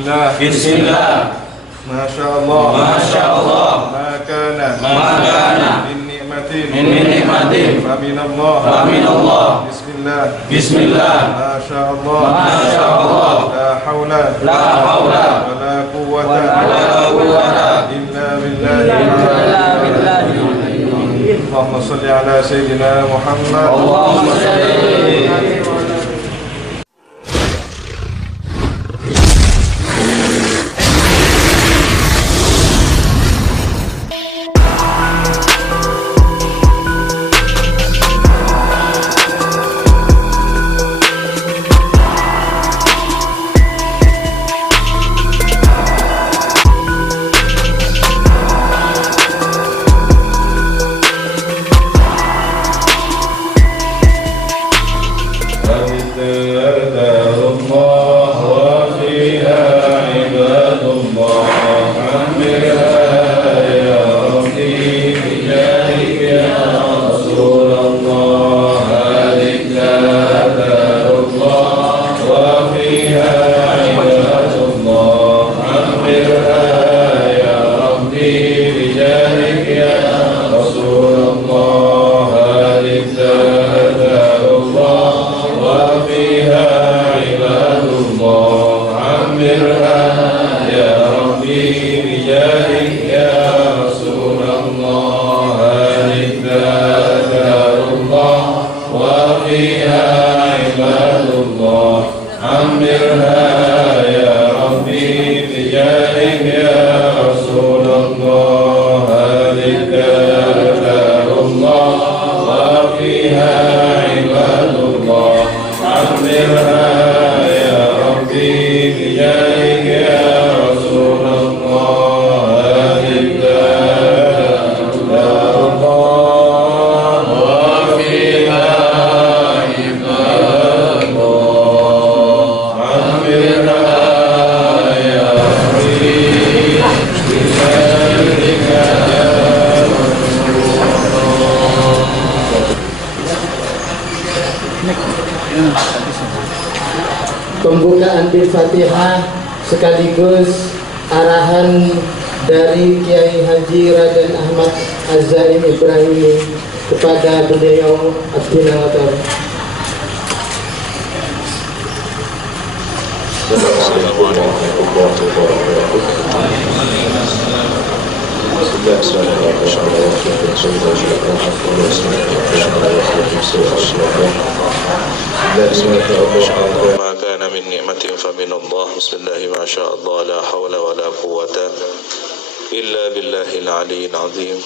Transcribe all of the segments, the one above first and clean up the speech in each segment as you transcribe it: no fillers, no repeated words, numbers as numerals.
Bismillah. Bismillah. Masya Allah. Masya Allah. Makana. Min ni'matin. Faminallah. Bismillah. Bismillah. Masya Allah. Masya Allah. La hawla. La hawla. Wa la quwwata. Illa billahi. Allahumma salli ala Sayyidina Muhammad. Allahumma salli. Pembukaan bil Fatihah sekaligus arahan dari Kiai Haji Raden Ahmad Az-Zaim Ibrahimi kepada beliau Abdinawator. Assalamualaikum warahmatullahi wabarakatuh. Ma kana min ni'matin fa min Allah. Bismillah ma sha Allah la hawla wa la quwwata illa billahil aliyyil azim.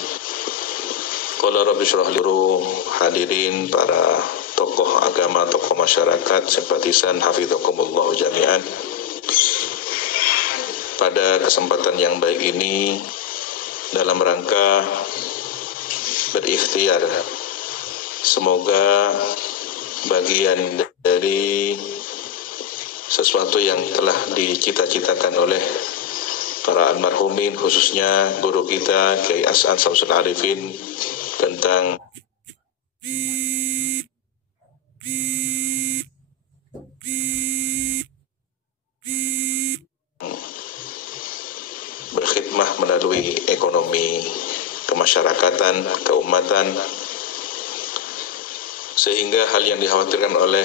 Qala rabbi shrah li hadirin, para tokoh agama, tokoh masyarakat, simpatisan, hafizakumullah jami'an. Pada kesempatan yang baik ini, dalam rangka berikhtiar, semoga bagian dari sesuatu yang telah dicita-citakan oleh para almarhumin, khususnya guru kita Kiai As'ad Samsul Arifin, tentang berkhidmah melalui ekonomi kemasyarakatan, keumatan, sehingga hal yang dikhawatirkan oleh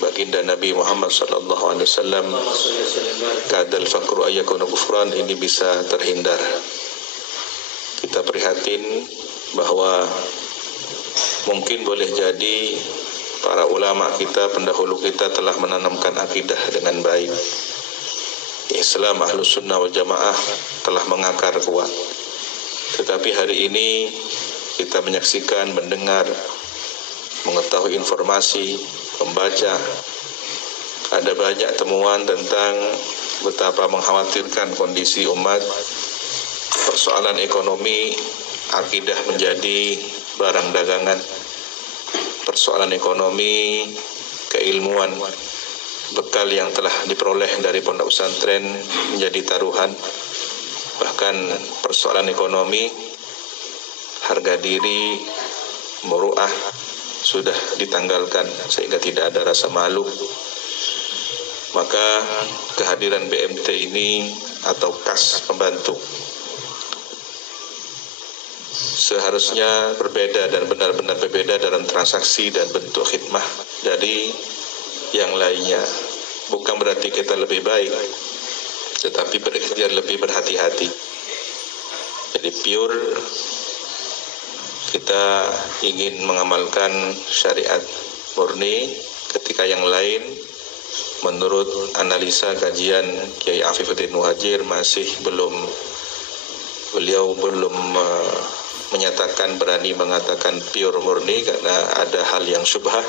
baginda Nabi Muhammad SAW, kadal faqru ayyakuna kufran, ini bisa terhindar. Kita prihatin bahwa mungkin boleh jadi para ulama kita, pendahulu kita telah menanamkan akidah dengan baik. Islam Ahlus Sunnah wal Jamaah telah mengakar kuat. Tetapi hari ini kita menyaksikan, mendengar, mengetahui informasi, membaca, ada banyak temuan tentang betapa mengkhawatirkan kondisi umat. Persoalan ekonomi, akidah menjadi barang dagangan. Persoalan ekonomi, keilmuan, bekal yang telah diperoleh dari pondok pesantren menjadi taruhan. Bahkan persoalan ekonomi, harga diri, muru'ah sudah ditanggalkan sehingga tidak ada rasa malu. maka kehadiran BMT ini atau kas pembantu seharusnya berbeda dan benar-benar berbeda dalam transaksi dan bentuk khidmah dari yang lainnya. Bukan berarti kita lebih baik, tetapi berikhtiar lebih berhati-hati. Jadi pure kita ingin mengamalkan syariat murni, ketika yang lain menurut analisa kajian Kiai Afifuddin Muhajir beliau belum berani mengatakan pure murni karena ada hal yang syubhah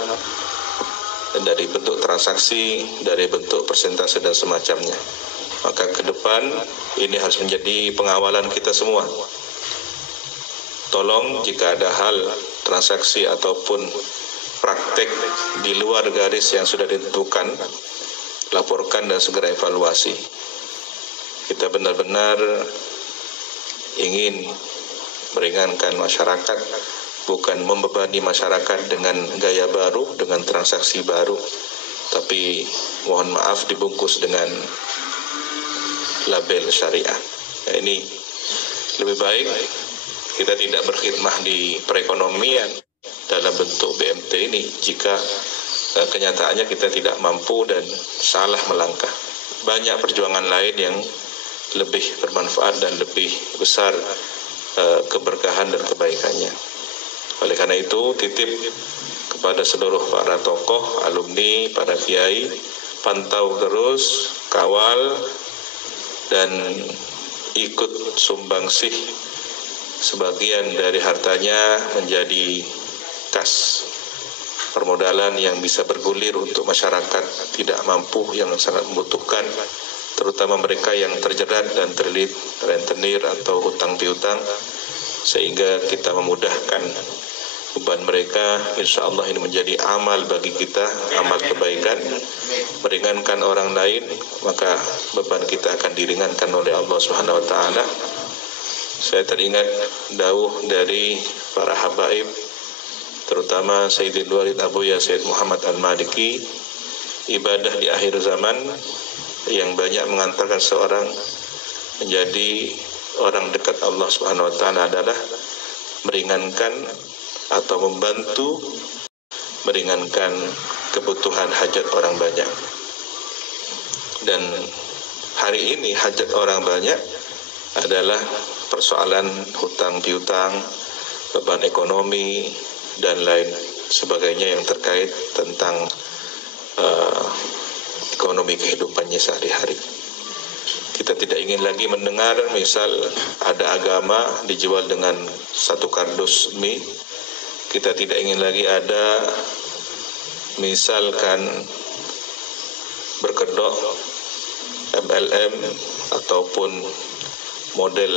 dari bentuk transaksi, dari bentuk persentase dan semacamnya. Maka ke depan ini harus menjadi pengawalan kita semua. Tolong jika ada hal transaksi ataupun praktek di luar garis yang sudah ditentukan, laporkan dan segera evaluasi. Kita benar-benar ingin meringankan masyarakat, bukan membebani masyarakat dengan gaya baru, dengan transaksi baru, tapi mohon maaf dibungkus dengan label syariah. Nah, ini lebih baik kita tidak berkhidmah di perekonomian dalam bentuk BMT ini jika kenyataannya kita tidak mampu dan salah melangkah. Banyak perjuangan lain yang lebih bermanfaat dan lebih besar keberkahan dan kebaikannya. Oleh karena itu, titip kepada seluruh para tokoh, alumni, para kiai, pantau terus, kawal, dan ikut sumbangsih sebagian dari hartanya menjadi kas permodalan yang bisa bergulir untuk masyarakat tidak mampu yang sangat membutuhkan, terutama mereka yang terjerat dan terlilit rentenir atau hutang piutang, sehingga kita memudahkan beban mereka. Insya Allah ini menjadi amal bagi kita, amal kebaikan, meringankan orang lain, maka beban kita akan diringankan oleh Allah Subhanahu wa taala. Saya teringat dawuh dari para habaib, terutama Sayyidil Walid Abu Ya Sayyid Muhammad Al-Maliki, ibadah di akhir zaman yang banyak mengantarkan seorang menjadi orang dekat Allah Subhanahu wa taala adalah meringankan atau membantu meringankan kebutuhan hajat orang banyak. Dan hari ini hajat orang banyak adalah persoalan hutang piutang, beban ekonomi, dan lain sebagainya yang terkait tentang ekonomi kehidupannya sehari-hari. Kita tidak ingin lagi mendengar misal ada agama dijual dengan satu kardus mie. Kita tidak ingin lagi ada misalkan berkedok MLM ataupun model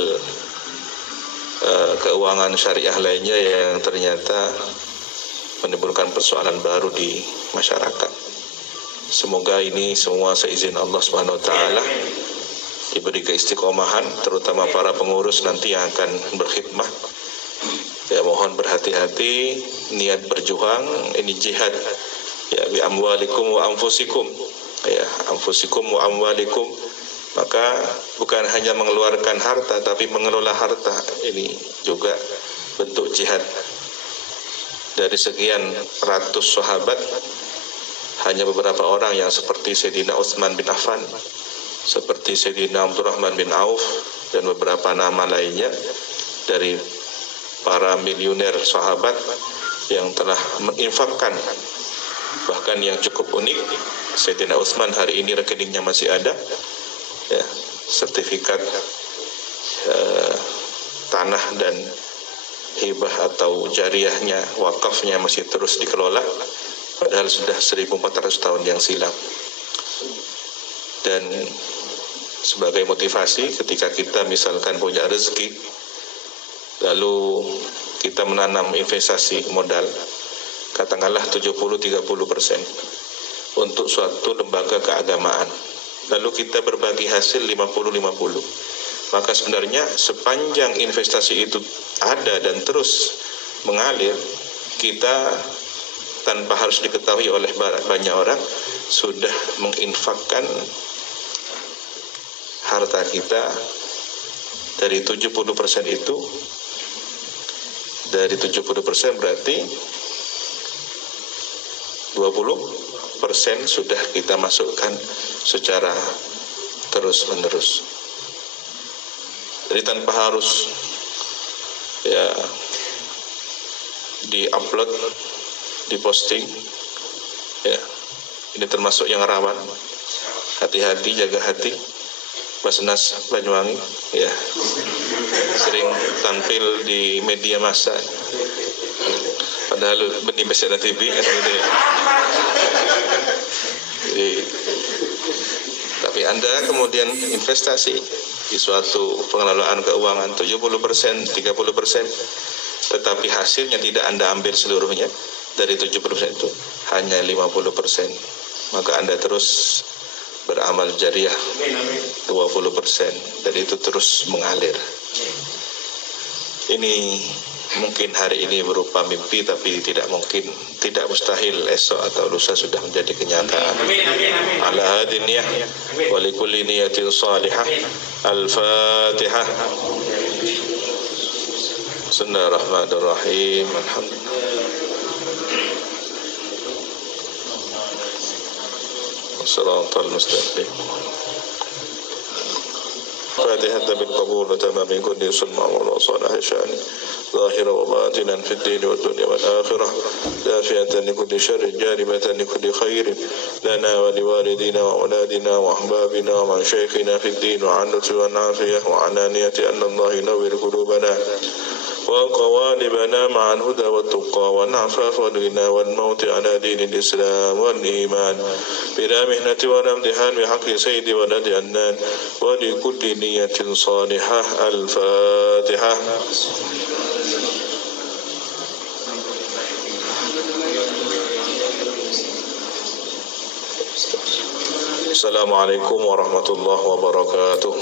keuangan syariah lainnya yang ternyata menimbulkan persoalan baru di masyarakat. Semoga ini semua seizin Allah Subhanahu wa taala diberi keistiqomahan, terutama para pengurus nanti yang akan berkhidmah. Ya, mohon berhati-hati, niat berjuang ini jihad. Ya, bi amwalikum wa anfusikum. Ya, anfusikum wa amwalikum. Maka bukan hanya mengeluarkan harta, tapi mengelola harta ini juga bentuk jihad. Dari sekian ratus sahabat, hanya beberapa orang yang seperti Sayyidina Utsman bin Affan, seperti Sayyidina Abdurrahman bin Auf, dan beberapa nama lainnya dari para miliuner sahabat yang telah menginfakkan. Bahkan yang cukup unik, Sayyidina Utsman hari ini rekeningnya masih ada, ya, sertifikat tanah dan hibah atau jariahnya, wakafnya masih terus dikelola, padahal sudah 1400 tahun yang silam. Dan sebagai motivasi ketika kita misalkan punya rezeki, lalu kita menanam investasi modal, katakanlah 70-30% untuk suatu lembaga keagamaan, lalu kita berbagi hasil 50-50, maka sebenarnya sepanjang investasi itu ada dan terus mengalir, kita tanpa harus diketahui oleh banyak orang, sudah menginfakkan harta kita dari 70% itu. Dari 70% berarti 20% sudah kita masukkan secara terus-menerus. Jadi tanpa harus ya di-upload, diposting, ya ini termasuk yang rawan. Hati-hati, jaga hati. Basnas Banyuwangi ya sering tampil di media massa, padahal benih besar TV kan gitu ya. Jadi, tapi Anda kemudian investasi di suatu pengelolaan keuangan 70%, 30%, tetapi hasilnya tidak Anda ambil seluruhnya dari 70% itu, hanya 50%, maka Anda terus beramal jariah 20%, dan itu terus mengalir. Ini mungkin hari ini berupa mimpi, tapi tidak mungkin, tidak mustahil esok atau lusa sudah menjadi kenyataan. Ala hadin niyah wa likulli niyatin salihah. Al-Fatihah. Bismillahirrahmanirrahim. Alhamdulillah. الصراط المستقيم. فاتحة بالقبول وتمام كل سلمى وصالح شأن ظاهرا وباطنا في الدين والدنيا والآخرة، دافعة لكل شر جالبة لكل خير لنا ولوالدينا وأولادنا وأحبابنا ومشايخنا في الدين، وعن لطف والعافية وعنانية أن الله ينور قلوبنا وقوالبنا مع الهدى والتقى والعفاف والغنى والموت على دين الإسلام والإيمان، بلا مهنة ولا امتحان، بحق سيد ولد عدنان، ولكل نية صالحة. الفاتحة. السلام عليكم ورحمة الله وبركاته.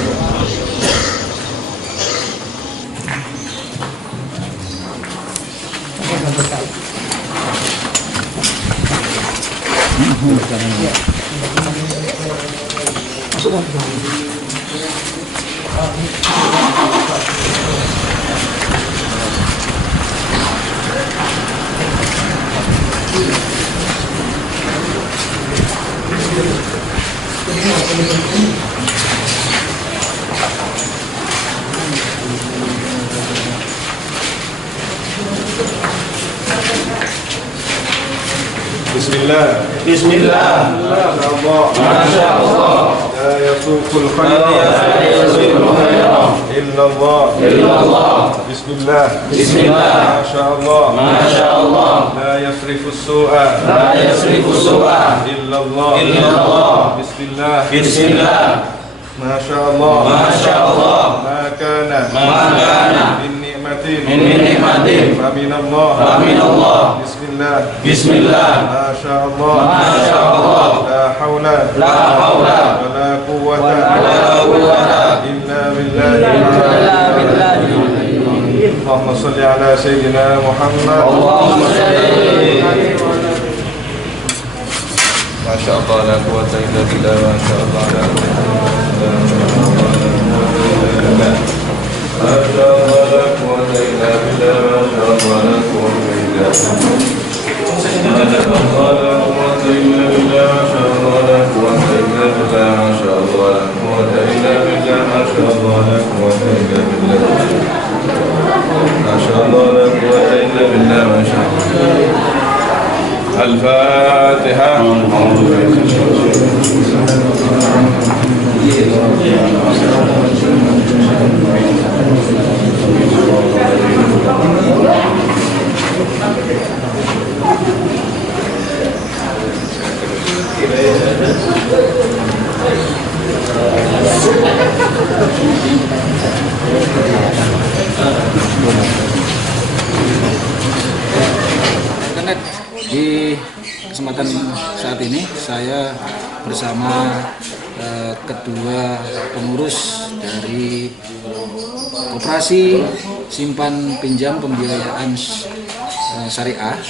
Bismillah. Bismillah. Masya Allah. La yasuqul khaira illa Allah. Bismillah. Bismillah. Masya Allah. Masya Allah. La yasrifus su'a illa Allah. Bismillah. Bismillah. Masya Allah. Masya Allah. Ma kana min ni'matin famin Allah. Bismillah. Bismillah. Masya Allah. Masya Allah. La hawla wa la quwwata illa billahi. Allahumma salli ala sayyidina Muhammad. Masya Allah, la quwwata illa billah. Masya Allah, la quwwata illa billah. Masya Allah, la quwwata illa billah. Masya Allah, la quwwata illa billah. Masya Allah, la quwwata illa billah. Masya Allah, la quwwata illa billah. Masya Allah, la quwwata illa billah. Masya Allah, la quwwata illa billah. Masya Allah, la quwwata illa billah. Masya Allah. الفاتحة. Di kesempatan saat ini saya bersama kedua pengurus dari Koperasi Simpan Pinjam Pembiayaan Syariah,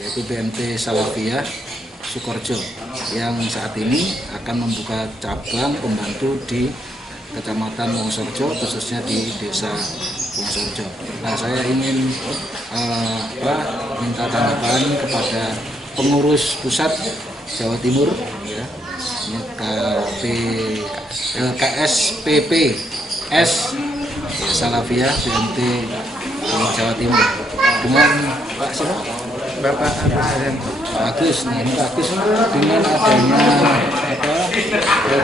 yaitu yaitu BMT Salafiyah Sukorejo yang saat ini akan membuka cabang pembantu di Kecamatan Wonosorejo, khususnya di Desa Wonosorejo. Nah, saya ingin minta tanggapan kepada pengurus pusat Jawa Timur, ya, KSPPS Salafiyah BMT Jawa Timur dengan Pak siapa? Bapak Agus. Nah, ini Pak Agus, dengan adanya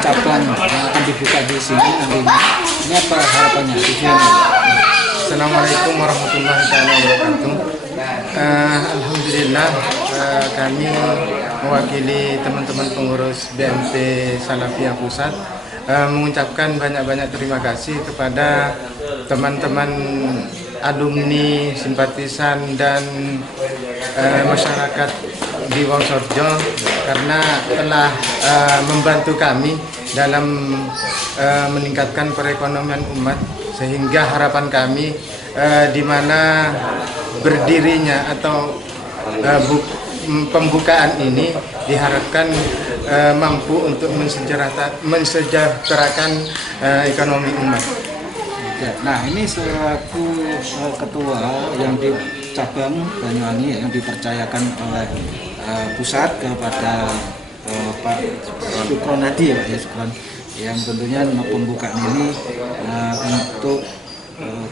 cabang yang akan dibuka di sini nantinya, ini apa harapannya? Assalamualaikum warahmatullahi wabarakatuh. Alhamdulillah, kami mewakili teman-teman pengurus BMT Salafiyah Pusat mengucapkan banyak-banyak terima kasih kepada teman-teman alumni, simpatisan, dan masyarakat di Wonosorejo karena telah membantu kami dalam meningkatkan perekonomian umat, sehingga harapan kami di mana berdirinya atau pembukaan ini diharapkan mampu untuk mensejahterakan ekonomi umat. Nah, ini selaku ketua yang di cabang Banyuwangi yang dipercayakan oleh pusat kepada Pak Sukron tadi, ya Pak ya, Sukron, yang tentunya pembukaan ini untuk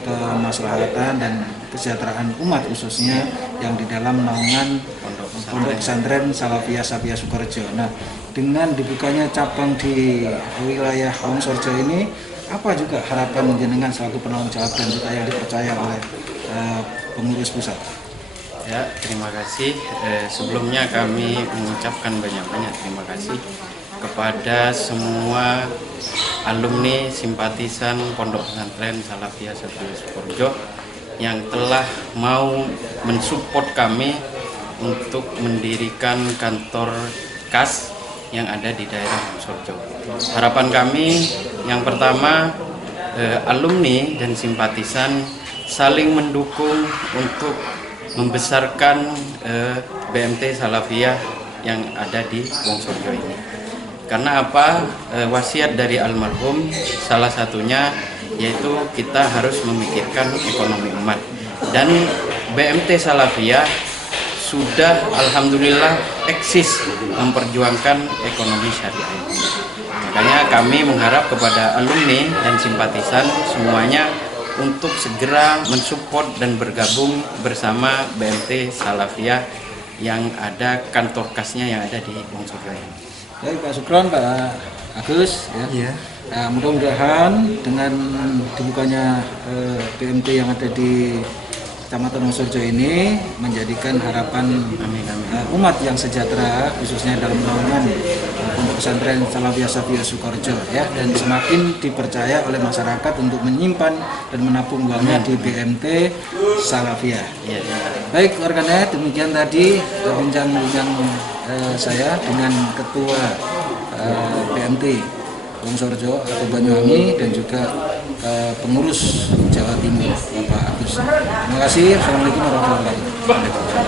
kemaslahatan dan kesejahteraan umat, khususnya yang di dalam naungan Pondok Pesantren Salafiyah Sukorejo. Nah, dengan dibukanya cabang di wilayah Wonosorejo ini, apa juga harapan jenengan selaku penanggung jawab dan juga yang dipercaya oleh pengurus pusat? Ya, terima kasih. Sebelumnya kami mengucapkan banyak-banyak terima kasih kepada semua alumni, simpatisan Pondok Pesantren Salafiyah Sukorejo yang telah mau mensupport kami untuk mendirikan kantor kas yang ada di daerah Wonosorejo. Harapan kami yang pertama, alumni dan simpatisan saling mendukung untuk membesarkan BMT Salafiyah yang ada di Wonosorejo ini. Karena apa? Wasiat dari almarhum salah satunya yaitu kita harus memikirkan ekonomi umat, dan BMT Salafiyah sudah alhamdulillah eksis memperjuangkan ekonomi syariah. Makanya kami mengharap kepada alumni dan simpatisan semuanya untuk segera mensupport dan bergabung bersama BMT Salafiyah yang ada kantor kasnya yang ada di Wonosorejo. Baik Pak Sukron, Pak Agus, ya. Nah, mudah-mudahan dengan dibukanya BMT yang ada di Kecamatan Wonosorejo ini menjadikan harapan umat yang sejahtera, khususnya dalam naungan Pondok Pesantren Salafiyah Sukorejo, ya, dan semakin dipercaya oleh masyarakat untuk menyimpan dan menabung uangnya di BMT Salafiyah. Baik warganet, demikian tadi bincang-bincang saya dengan Ketua BMT Wonosorejo atau Banyuwangi dan juga pengurus Jawa Timur Bapak Agus. Terima kasih. Assalamualaikum warahmatullahi wabarakatuh.